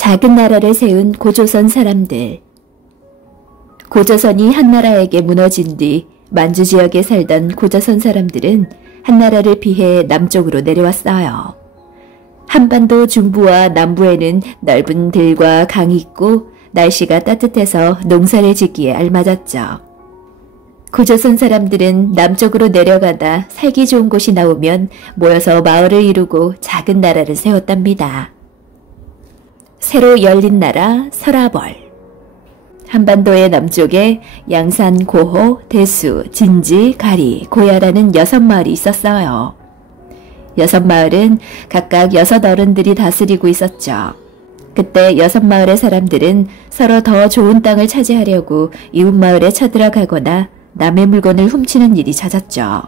작은 나라를 세운 고조선 사람들. 고조선이 한나라에게 무너진 뒤 만주 지역에 살던 고조선 사람들은 한나라를 피해 남쪽으로 내려왔어요. 한반도 중부와 남부에는 넓은 들과 강이 있고 날씨가 따뜻해서 농사를 짓기에 알맞았죠. 고조선 사람들은 남쪽으로 내려가다 살기 좋은 곳이 나오면 모여서 마을을 이루고 작은 나라를 세웠답니다. 새로 열린 나라 서라벌. 한반도의 남쪽에 양산, 고호, 대수, 진지, 가리, 고야라는 6마을이 있었어요. 6마을은 각각 6 어른들이 다스리고 있었죠. 그때 6마을의 사람들은 서로 더 좋은 땅을 차지하려고 이웃마을에 쳐들어가거나 남의 물건을 훔치는 일이 잦았죠.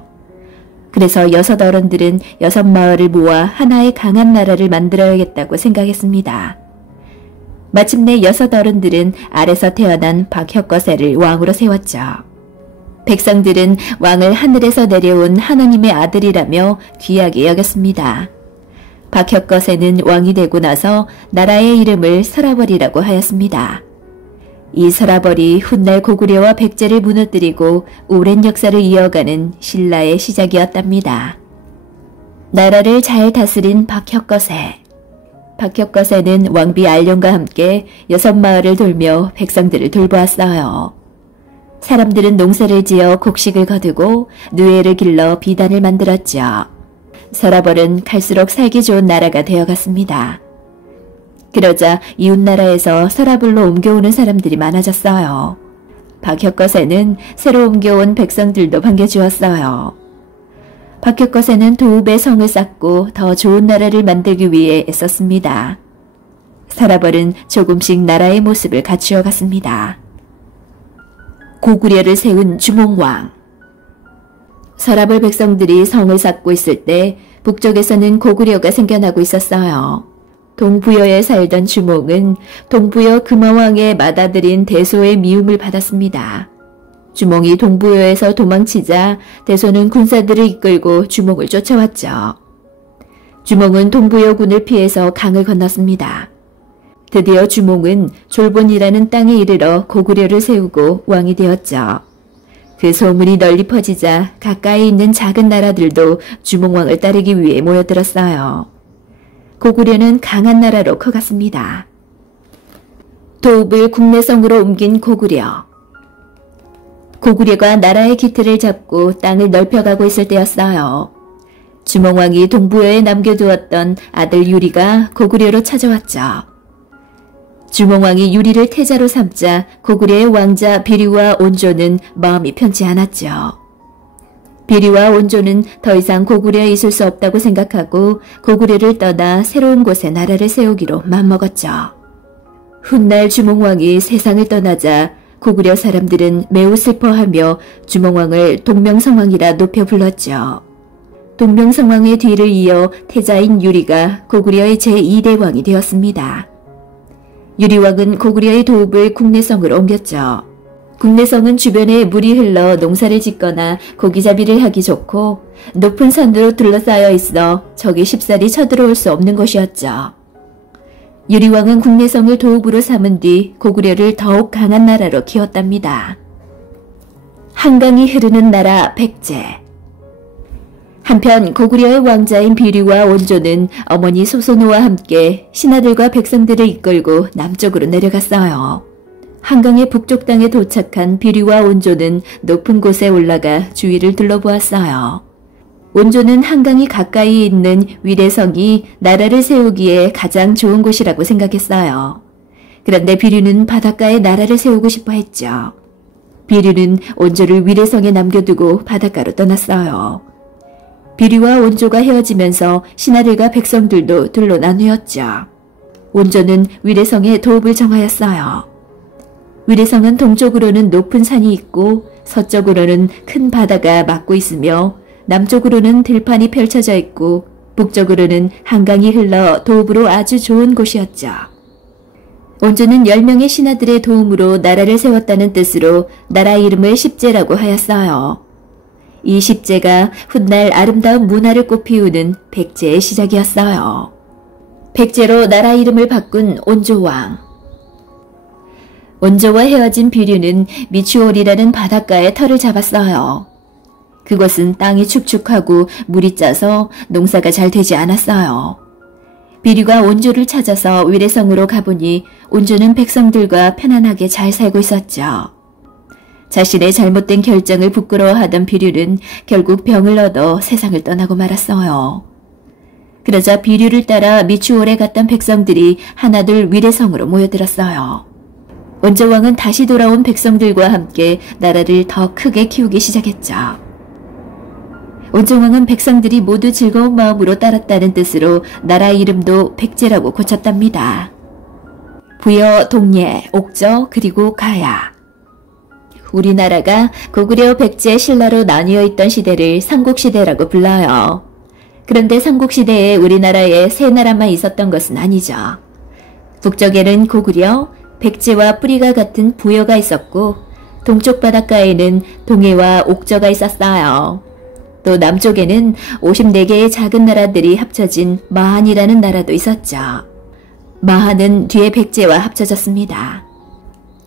그래서 6 어른들은 6마을을 모아 하나의 강한 나라를 만들어야겠다고 생각했습니다. 마침내 6 어른들은 알에서 태어난 박혁거세를 왕으로 세웠죠. 백성들은 왕을 하늘에서 내려온 하나님의 아들이라며 귀하게 여겼습니다. 박혁거세는 왕이 되고 나서 나라의 이름을 서라벌이라고 하였습니다. 이 서라벌이 훗날 고구려와 백제를 무너뜨리고 오랜 역사를 이어가는 신라의 시작이었답니다. 나라를 잘 다스린 박혁거세. 박혁거세는 왕비 알룡과 함께 6마을을 돌며 백성들을 돌보았어요. 사람들은 농사를 지어 곡식을 거두고 누에를 길러 비단을 만들었죠. 서라벌은 갈수록 살기 좋은 나라가 되어갔습니다. 그러자 이웃나라에서 서라벌로 옮겨오는 사람들이 많아졌어요. 박혁거세는 새로 옮겨온 백성들도 반겨주었어요. 박혁거세는 도읍에 성을 쌓고 더 좋은 나라를 만들기 위해 애썼습니다. 서라벌은 조금씩 나라의 모습을 갖추어 갔습니다. 고구려를 세운 주몽왕. 서라벌 백성들이 성을 쌓고 있을 때 북쪽에서는 고구려가 생겨나고 있었어요. 동부여에 살던 주몽은 동부여 금화왕의 맏아들인 대소의 미움을 받았습니다. 주몽이 동부여에서 도망치자 대소는 군사들을 이끌고 주몽을 쫓아왔죠. 주몽은 동부여군을 피해서 강을 건넜습니다. 드디어 주몽은 졸본이라는 땅에 이르러 고구려를 세우고 왕이 되었죠. 그 소문이 널리 퍼지자 가까이 있는 작은 나라들도 주몽왕을 따르기 위해 모여들었어요. 고구려는 강한 나라로 커갔습니다. 도읍을 국내성으로 옮긴 고구려. 고구려가 나라의 기틀을 잡고 땅을 넓혀가고 있을 때였어요. 주몽왕이 동부여에 남겨두었던 아들 유리가 고구려로 찾아왔죠. 주몽왕이 유리를 태자로 삼자 고구려의 왕자 비류와 온조는 마음이 편치 않았죠. 비류와 온조는 더 이상 고구려에 있을 수 없다고 생각하고 고구려를 떠나 새로운 곳에 나라를 세우기로 맘먹었죠. 훗날 주몽왕이 세상을 떠나자 고구려 사람들은 매우 슬퍼하며 주몽왕을 동명성왕이라 높여 불렀죠. 동명성왕의 뒤를 이어 태자인 유리가 고구려의 제2대 왕이 되었습니다. 유리왕은 고구려의 도읍을 국내성으로 옮겼죠. 국내성은 주변에 물이 흘러 농사를 짓거나 고기잡이를 하기 좋고 높은 산으로 둘러싸여 있어 적이 쉽사리 쳐들어올 수 없는 곳이었죠. 유리왕은 국내성을 도읍으로 삼은 뒤 고구려를 더욱 강한 나라로 키웠답니다. 한강이 흐르는 나라 백제. 한편 고구려의 왕자인 비류와 온조는 어머니 소소노와 함께 신하들과 백성들을 이끌고 남쪽으로 내려갔어요. 한강의 북쪽 땅에 도착한 비류와 온조는 높은 곳에 올라가 주위를 둘러보았어요. 온조는 한강이 가까이 있는 위례성이 나라를 세우기에 가장 좋은 곳이라고 생각했어요. 그런데 비류는 바닷가에 나라를 세우고 싶어 했죠. 비류는 온조를 위례성에 남겨두고 바닷가로 떠났어요. 비류와 온조가 헤어지면서 신하들과 백성들도 둘로 나누었죠. 온조는 위례성에 도읍을 정하였어요. 위례성은 동쪽으로는 높은 산이 있고 서쪽으로는 큰 바다가 막고 있으며 남쪽으로는 들판이 펼쳐져 있고 북쪽으로는 한강이 흘러 도읍으로 아주 좋은 곳이었죠. 온조는 10명의 신하들의 도움으로 나라를 세웠다는 뜻으로 나라 이름을 십제라고 하였어요. 이 십제가 훗날 아름다운 문화를 꽃피우는 백제의 시작이었어요. 백제로 나라 이름을 바꾼 온조왕. 온조와 헤어진 비류는 미추홀이라는 바닷가에 터를 잡았어요. 그곳은 땅이 축축하고 물이 짜서 농사가 잘 되지 않았어요. 비류가 온조를 찾아서 위례성으로 가보니 온조는 백성들과 편안하게 잘 살고 있었죠. 자신의 잘못된 결정을 부끄러워하던 비류는 결국 병을 얻어 세상을 떠나고 말았어요. 그러자 비류를 따라 미추홀에 갔던 백성들이 하나둘 위례성으로 모여들었어요. 온조왕은 다시 돌아온 백성들과 함께 나라를 더 크게 키우기 시작했죠. 온조왕은 백성들이 모두 즐거운 마음으로 따랐다는 뜻으로 나라 이름도 백제라고 고쳤답니다. 부여, 동예, 옥저, 그리고 가야. 우리나라가 고구려, 백제, 신라로 나뉘어 있던 시대를 삼국시대라고 불러요. 그런데 삼국시대에 우리나라에 세 나라만 있었던 것은 아니죠. 북쪽에는 고구려, 백제와 뿌리가 같은 부여가 있었고 동쪽 바닷가에는 동해와 옥저가 있었어요. 또 남쪽에는 54개의 작은 나라들이 합쳐진 마한이라는 나라도 있었죠. 마한은 뒤에 백제와 합쳐졌습니다.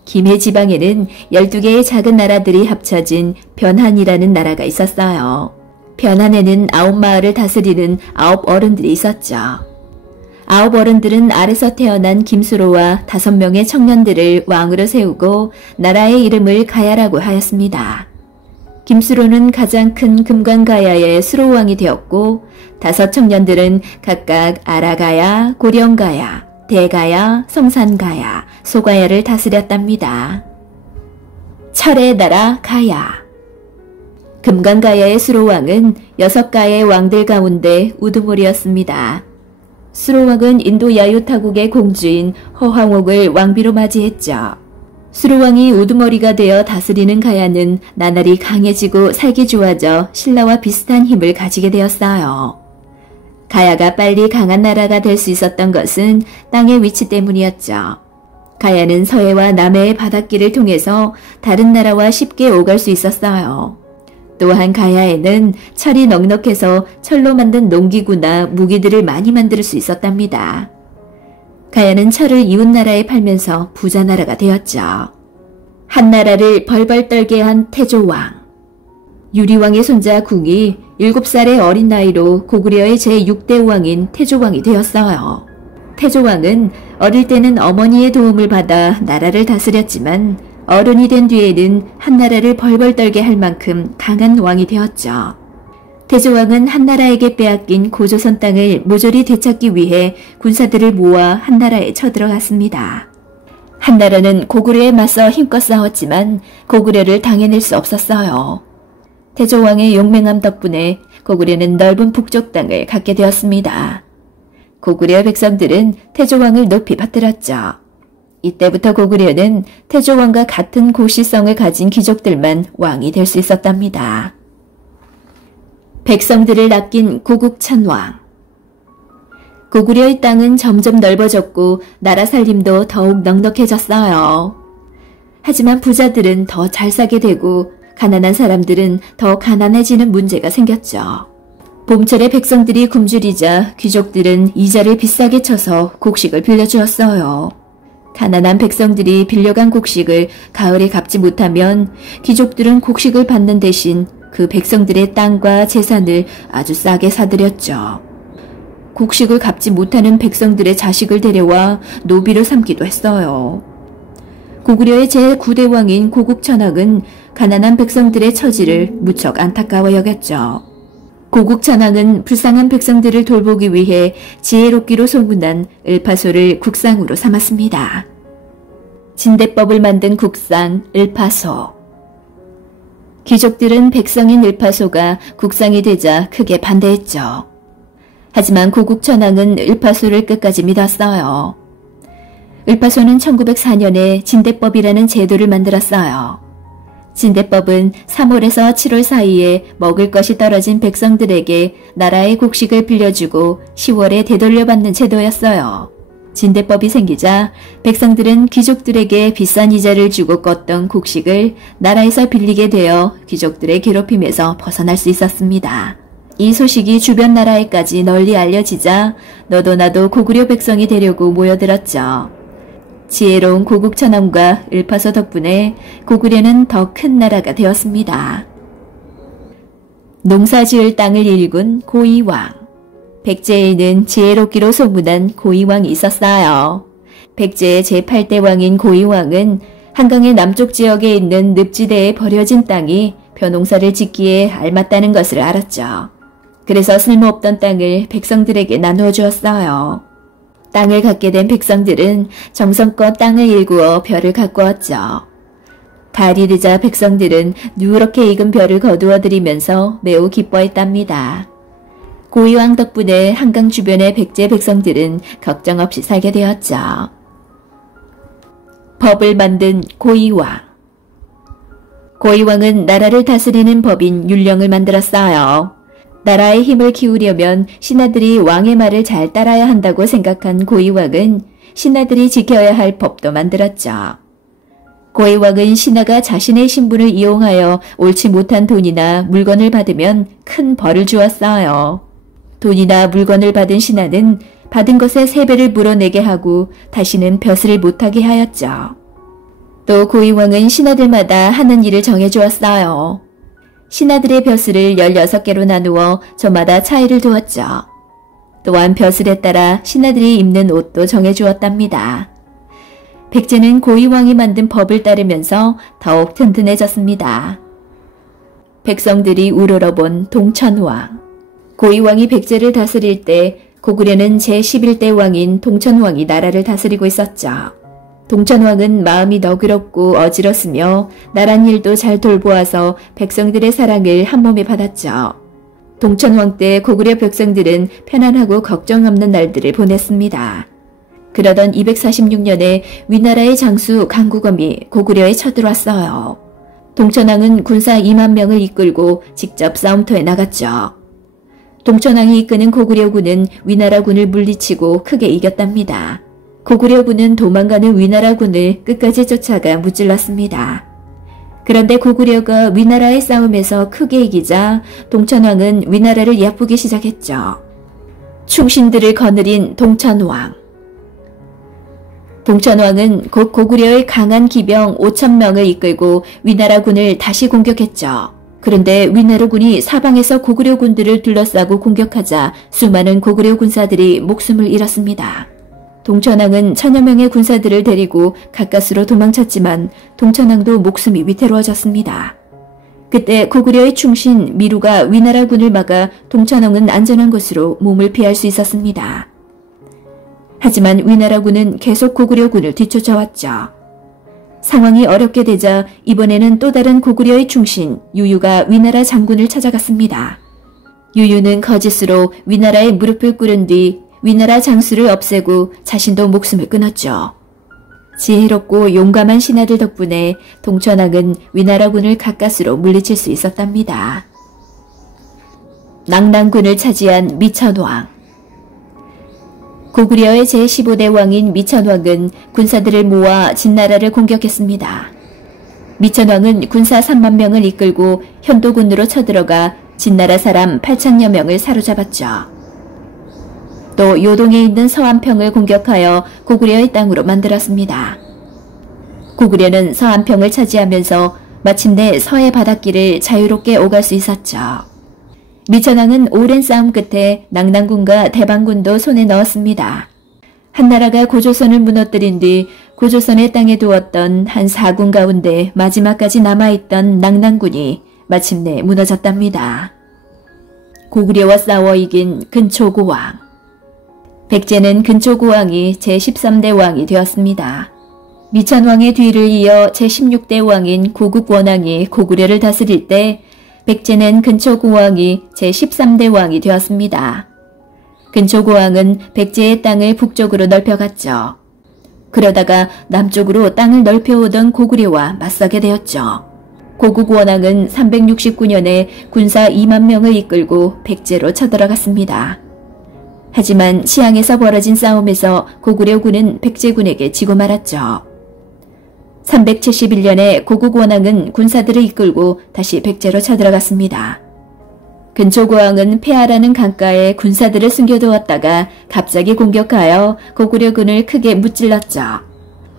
김해 지방에는 12개의 작은 나라들이 합쳐진 변한이라는 나라가 있었어요. 변한에는 9마을을 다스리는 9어른들이 있었죠. 9어른들은 아래서 태어난 김수로와 5명의 청년들을 왕으로 세우고 나라의 이름을 가야라고 하였습니다. 김수로는 가장 큰 금관가야의 수로왕이 되었고 5 청년들은 각각 아라가야, 고령가야, 대가야, 성산가야, 소가야를 다스렸답니다. 철의 나라 가야. 금관가야의 수로왕은 6가의 왕들 가운데 우두머리였습니다. 수로왕은 인도 야유타국의 공주인 허황옥을 왕비로 맞이했죠. 수로왕이 우두머리가 되어 다스리는 가야는 나날이 강해지고 살기 좋아져 신라와 비슷한 힘을 가지게 되었어요. 가야가 빨리 강한 나라가 될 수 있었던 것은 땅의 위치 때문이었죠. 가야는 서해와 남해의 바닷길을 통해서 다른 나라와 쉽게 오갈 수 있었어요. 또한 가야에는 철이 넉넉해서 철로 만든 농기구나 무기들을 많이 만들 수 있었답니다. 가야는 철을 이웃나라에 팔면서 부자나라가 되었죠. 한나라를 벌벌 떨게 한 태조왕. 유리왕의 손자 궁이 7살의 어린 나이로 고구려의 제6대 왕인 태조왕이 되었어요. 태조왕은 어릴 때는 어머니의 도움을 받아 나라를 다스렸지만 어른이 된 뒤에는 한나라를 벌벌 떨게 할 만큼 강한 왕이 되었죠. 태조왕은 한나라에게 빼앗긴 고조선 땅을 모조리 되찾기 위해 군사들을 모아 한나라에 쳐들어갔습니다. 한나라는 고구려에 맞서 힘껏 싸웠지만 고구려를 당해낼 수 없었어요. 태조왕의 용맹함 덕분에 고구려는 넓은 북쪽 땅을 갖게 되었습니다. 고구려 백성들은 태조왕을 높이 받들었죠. 이때부터 고구려는 태조왕과 같은 고시성을 가진 귀족들만 왕이 될 수 있었답니다. 백성들을 낚인 고국천왕. 고구려의 땅은 점점 넓어졌고 나라 살림도 더욱 넉넉해졌어요. 하지만 부자들은 더 잘 사게 되고 가난한 사람들은 더 가난해지는 문제가 생겼죠. 봄철에 백성들이 굶주리자 귀족들은 이자를 비싸게 쳐서 곡식을 빌려주었어요. 가난한 백성들이 빌려간 곡식을 가을에 갚지 못하면 귀족들은 곡식을 받는 대신 그 백성들의 땅과 재산을 아주 싸게 사들였죠. 곡식을 갚지 못하는 백성들의 자식을 데려와 노비로 삼기도 했어요. 고구려의 제9대 왕인 고국천왕은 가난한 백성들의 처지를 무척 안타까워 여겼죠. 고국천왕은 불쌍한 백성들을 돌보기 위해 지혜롭기로 소문난 을파소를 국상으로 삼았습니다. 진대법을 만든 국상 을파소. 귀족들은 백성인 을파소가 국상이 되자 크게 반대했죠. 하지만 고국천왕은 을파소를 끝까지 믿었어요. 을파소는 1904년에 진대법이라는 제도를 만들었어요. 진대법은 3월에서 7월 사이에 먹을 것이 떨어진 백성들에게 나라의 곡식을 빌려주고 10월에 되돌려받는 제도였어요. 진대법이 생기자 백성들은 귀족들에게 비싼 이자를 주고 껐던 곡식을 나라에서 빌리게 되어 귀족들의 괴롭힘에서 벗어날 수 있었습니다. 이 소식이 주변 나라에까지 널리 알려지자 너도 나도 고구려 백성이 되려고 모여들었죠. 지혜로운 고국 천왕과 을파소 덕분에 고구려는 더 큰 나라가 되었습니다. 농사지을 땅을 일군 고이왕. 백제에는 지혜롭기로 소문난 고이왕이 있었어요. 백제의 제8대 왕인 고이왕은 한강의 남쪽 지역에 있는 늪지대에 버려진 땅이 벼농사를 짓기에 알맞다는 것을 알았죠. 그래서 쓸모없던 땅을 백성들에게 나누어 주었어요. 땅을 갖게 된 백성들은 정성껏 땅을 일구어 벼를 가꾸었죠. 가을이 되자 백성들은 누렇게 익은 벼를 거두어 들이면서 매우 기뻐했답니다. 고이왕 덕분에 한강 주변의 백제 백성들은 걱정 없이 살게 되었죠. 법을 만든 고이왕. 고이왕은 나라를 다스리는 법인 율령을 만들었어요. 나라의 힘을 키우려면 신하들이 왕의 말을 잘 따라야 한다고 생각한 고이왕은 신하들이 지켜야 할 법도 만들었죠. 고이왕은 신하가 자신의 신분을 이용하여 옳지 못한 돈이나 물건을 받으면 큰 벌을 주었어요. 돈이나 물건을 받은 신하는 받은 것의 3배를 물어내게 하고 다시는 벼슬을 못하게 하였죠. 또 고이왕은 신하들마다 하는 일을 정해주었어요. 신하들의 벼슬을 16개로 나누어 저마다 차이를 두었죠. 또한 벼슬에 따라 신하들이 입는 옷도 정해주었답니다. 백제는 고이왕이 만든 법을 따르면서 더욱 튼튼해졌습니다. 백성들이 우러러본 동천왕. 고이왕이 백제를 다스릴 때 고구려는 제11대 왕인 동천왕이 나라를 다스리고 있었죠. 동천왕은 마음이 너그럽고 어지럽으며 나란 일도 잘 돌보아서 백성들의 사랑을 한몸에 받았죠. 동천왕 때 고구려 백성들은 편안하고 걱정 없는 날들을 보냈습니다. 그러던 246년에 위나라의 장수 강구검이 고구려에 쳐들어왔어요. 동천왕은 군사 2만 명을 이끌고 직접 싸움터에 나갔죠. 동천왕이 이끄는 고구려군은 위나라군을 물리치고 크게 이겼답니다. 고구려군은 도망가는 위나라군을 끝까지 쫓아가 무찔렀습니다. 그런데 고구려가 위나라의 싸움에서 크게 이기자 동천왕은 위나라를 얕보기 시작했죠. 충신들을 거느린 동천왕. 동천왕은 곧 고구려의 강한 기병 5,000명을 이끌고 위나라군을 다시 공격했죠. 그런데 위나라군이 사방에서 고구려 군들을 둘러싸고 공격하자 수많은 고구려 군사들이 목숨을 잃었습니다. 동천왕은 1000여 명의 군사들을 데리고 가까스로 도망쳤지만 동천왕도 목숨이 위태로워졌습니다. 그때 고구려의 충신 미루가 위나라군을 막아 동천왕은 안전한 곳으로 몸을 피할 수 있었습니다. 하지만 위나라군은 계속 고구려군을 뒤쫓아왔죠. 상황이 어렵게 되자 이번에는 또 다른 고구려의 충신 유유가 위나라 장군을 찾아갔습니다. 유유는 거짓으로 위나라의 무릎을 꿇은 뒤 위나라 장수를 없애고 자신도 목숨을 끊었죠. 지혜롭고 용감한 신하들 덕분에 동천왕은 위나라군을 가까스로 물리칠 수 있었답니다. 낙랑군을 차지한 미천왕. 고구려의 제15대 왕인 미천왕은 군사들을 모아 진나라를 공격했습니다. 미천왕은 군사 3만 명을 이끌고 현도군으로 쳐들어가 진나라 사람 8,000여 명을 사로잡았죠. 또 요동에 있는 서안평을 공격하여 고구려의 땅으로 만들었습니다. 고구려는 서안평을 차지하면서 마침내 서해 바닷길을 자유롭게 오갈 수 있었죠. 미천왕은 오랜 싸움 끝에 낙랑군과 대방군도 손에 넣었습니다. 한나라가 고조선을 무너뜨린 뒤 고조선의 땅에 두었던 한 사군 가운데 마지막까지 남아있던 낙랑군이 마침내 무너졌답니다. 고구려와 싸워 이긴 근초고왕. 백제는 근초고왕이 제13대 왕이 되었습니다. 미천왕의 뒤를 이어 제16대 왕인 고국원왕이 고구려를 다스릴 때 백제는 근초고왕이 제13대 왕이 되었습니다. 근초고왕은 백제의 땅을 북쪽으로 넓혀갔죠. 그러다가 남쪽으로 땅을 넓혀오던 고구려와 맞서게 되었죠. 고국원왕은 369년에 군사 2만 명을 이끌고 백제로 쳐들어갔습니다. 하지만 시항에서 벌어진 싸움에서 고구려군은 백제군에게 지고 말았죠. 371년에 고국원왕은 군사들을 이끌고 다시 백제로 쳐들어갔습니다. 근초고왕은 폐하라는 강가에 군사들을 숨겨두었다가 갑자기 공격하여 고구려군을 크게 무찔렀죠.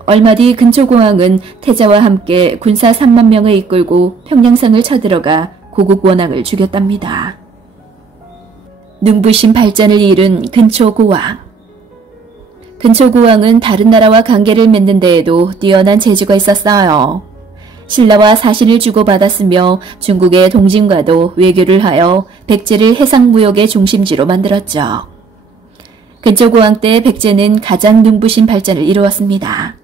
얼마 뒤 근초고왕은 태자와 함께 군사 3만 명을 이끌고 평양성을 쳐들어가 고국원왕을 죽였답니다. 눈부신 발전을 이룬 근초고왕. 근초고왕은 다른 나라와 관계를 맺는 데에도 뛰어난 재주가 있었어요. 신라와 사신을 주고받았으며 중국의 동진과도 외교를 하여 백제를 해상무역의 중심지로 만들었죠. 근초고왕 때 백제는 가장 눈부신 발전을 이루었습니다.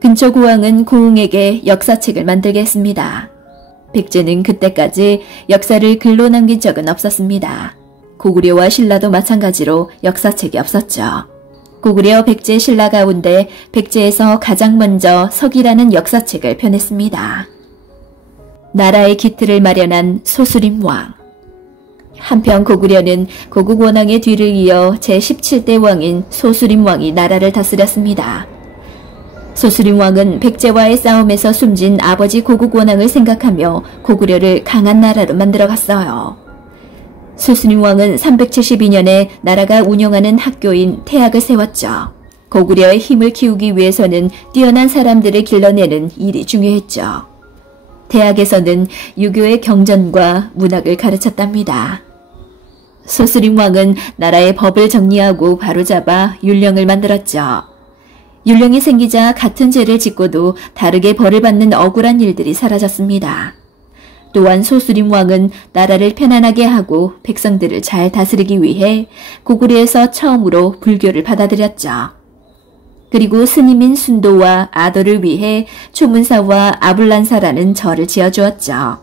근초고왕은 고흥에게 역사책을 만들게 했습니다. 백제는 그때까지 역사를 글로 남긴 적은 없었습니다. 고구려와 신라도 마찬가지로 역사책이 없었죠. 고구려, 백제, 신라 가운데 백제에서 가장 먼저 서기라는 역사책을 펴냈습니다. 나라의 기틀을 마련한 소수림왕. 한편 고구려는 고국원왕의 뒤를 이어 제17대 왕인 소수림왕이 나라를 다스렸습니다. 소수림왕은 백제와의 싸움에서 숨진 아버지 고국원왕을 생각하며 고구려를 강한 나라로 만들어갔어요. 소수림왕은 372년에 나라가 운영하는 학교인 태학을 세웠죠. 고구려의 힘을 키우기 위해서는 뛰어난 사람들을 길러내는 일이 중요했죠. 태학에서는 유교의 경전과 문학을 가르쳤답니다. 소수림왕은 나라의 법을 정리하고 바로잡아 율령을 만들었죠. 율령이 생기자 같은 죄를 짓고도 다르게 벌을 받는 억울한 일들이 사라졌습니다. 또한 소수림왕은 나라를 편안하게 하고 백성들을 잘 다스리기 위해 고구려에서 처음으로 불교를 받아들였죠. 그리고 스님인 순도와 아도를 위해 초문사와 아불란사라는 절을 지어주었죠.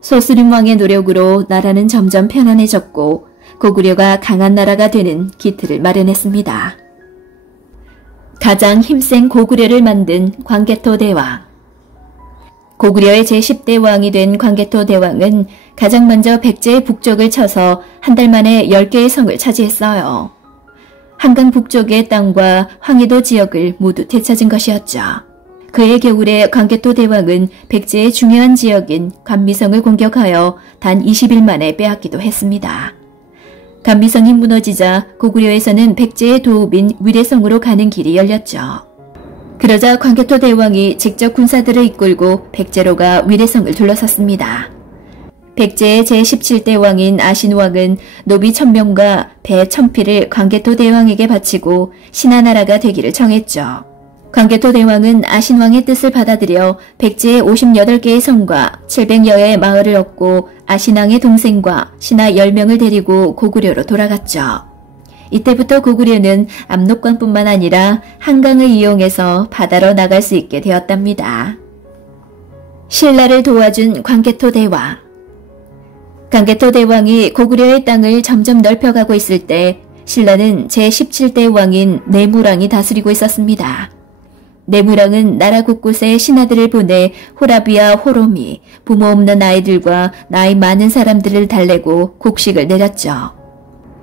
소수림왕의 노력으로 나라는 점점 편안해졌고 고구려가 강한 나라가 되는 기틀을 마련했습니다. 가장 힘센 고구려를 만든 광개토 대왕. 고구려의 제10대 왕이 된 광개토 대왕은 가장 먼저 백제의 북쪽을 쳐서 한 달 만에 10개의 성을 차지했어요. 한강 북쪽의 땅과 황해도 지역을 모두 되찾은 것이었죠. 그해 겨울에 광개토 대왕은 백제의 중요한 지역인 감미성을 공격하여 단 20일 만에 빼앗기도 했습니다. 감미성이 무너지자 고구려에서는 백제의 도읍인 위례성으로 가는 길이 열렸죠. 그러자 광개토 대왕이 직접 군사들을 이끌고 백제로가 위례성을 둘러섰습니다. 백제의 제17대 왕인 아신왕은 노비 1000명과 배 1000피를 광개토 대왕에게 바치고 신하나라가 되기를 청했죠. 광개토 대왕은 아신왕의 뜻을 받아들여 백제의 58개의 성과 700여의 마을을 얻고 아신왕의 동생과 신하 10명을 데리고 고구려로 돌아갔죠. 이때부터 고구려는 압록강뿐만 아니라 한강을 이용해서 바다로 나갈 수 있게 되었답니다. 신라를 도와준 광개토 대왕. 광개토 대왕이 고구려의 땅을 점점 넓혀가고 있을 때 신라는 제17대 왕인 내무랑이 다스리고 있었습니다. 내무랑은 나라 곳곳에 신하들을 보내 호라비와 호로미, 부모 없는 아이들과 나이 많은 사람들을 달래고 곡식을 내렸죠.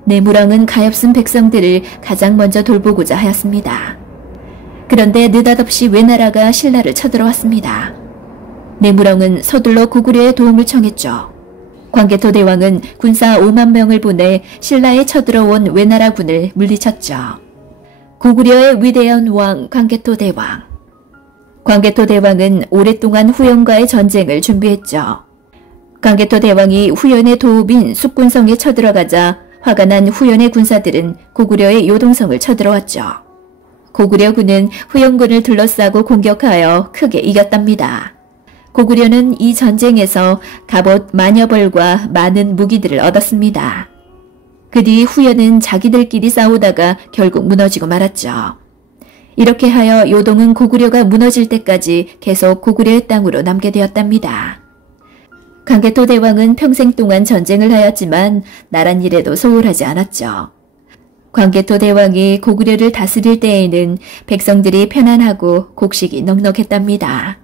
내무랑은 가엾은 백성들을 가장 먼저 돌보고자 하였습니다. 그런데 느닷없이 외나라가 신라를 쳐들어왔습니다. 내무랑은 서둘러 고구려의 도움을 청했죠. 광개토 대왕은 군사 5만 명을 보내 신라에 쳐들어온 외나라군을 물리쳤죠. 고구려의 위대한 왕 광개토 대왕. 광개토 대왕은 오랫동안 후연과의 전쟁을 준비했죠. 광개토 대왕이 후연의 도읍인 숙군성에 쳐들어가자 화가 난 후연의 군사들은 고구려의 요동성을 쳐들어왔죠. 고구려군은 후연군을 둘러싸고 공격하여 크게 이겼답니다. 고구려는 이 전쟁에서 갑옷 만여 벌과 많은 무기들을 얻었습니다. 그 뒤 후연은 자기들끼리 싸우다가 결국 무너지고 말았죠. 이렇게 하여 요동은 고구려가 무너질 때까지 계속 고구려의 땅으로 남게 되었답니다. 광개토 대왕은 평생 동안 전쟁을 하였지만 나란 일에도 소홀하지 않았죠. 광개토 대왕이 고구려를 다스릴 때에는 백성들이 편안하고 곡식이 넉넉했답니다.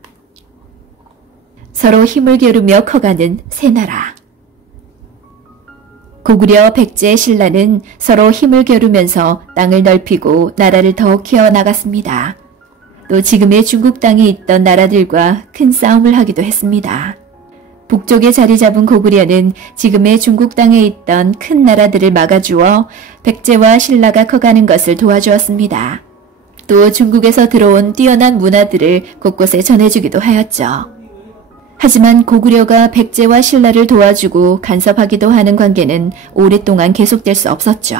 서로 힘을 겨루며 커가는 새 나라. 고구려, 백제, 신라는 서로 힘을 겨루면서 땅을 넓히고 나라를 더욱 키워나갔습니다. 또 지금의 중국 땅에 있던 나라들과 큰 싸움을 하기도 했습니다. 북쪽에 자리 잡은 고구려는 지금의 중국 땅에 있던 큰 나라들을 막아주어 백제와 신라가 커가는 것을 도와주었습니다. 또 중국에서 들어온 뛰어난 문화들을 곳곳에 전해주기도 하였죠. 하지만 고구려가 백제와 신라를 도와주고 간섭하기도 하는 관계는 오랫동안 계속될 수 없었죠.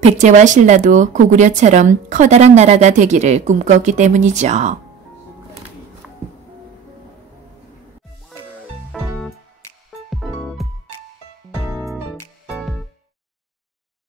백제와 신라도 고구려처럼 커다란 나라가 되기를 꿈꿨기 때문이죠.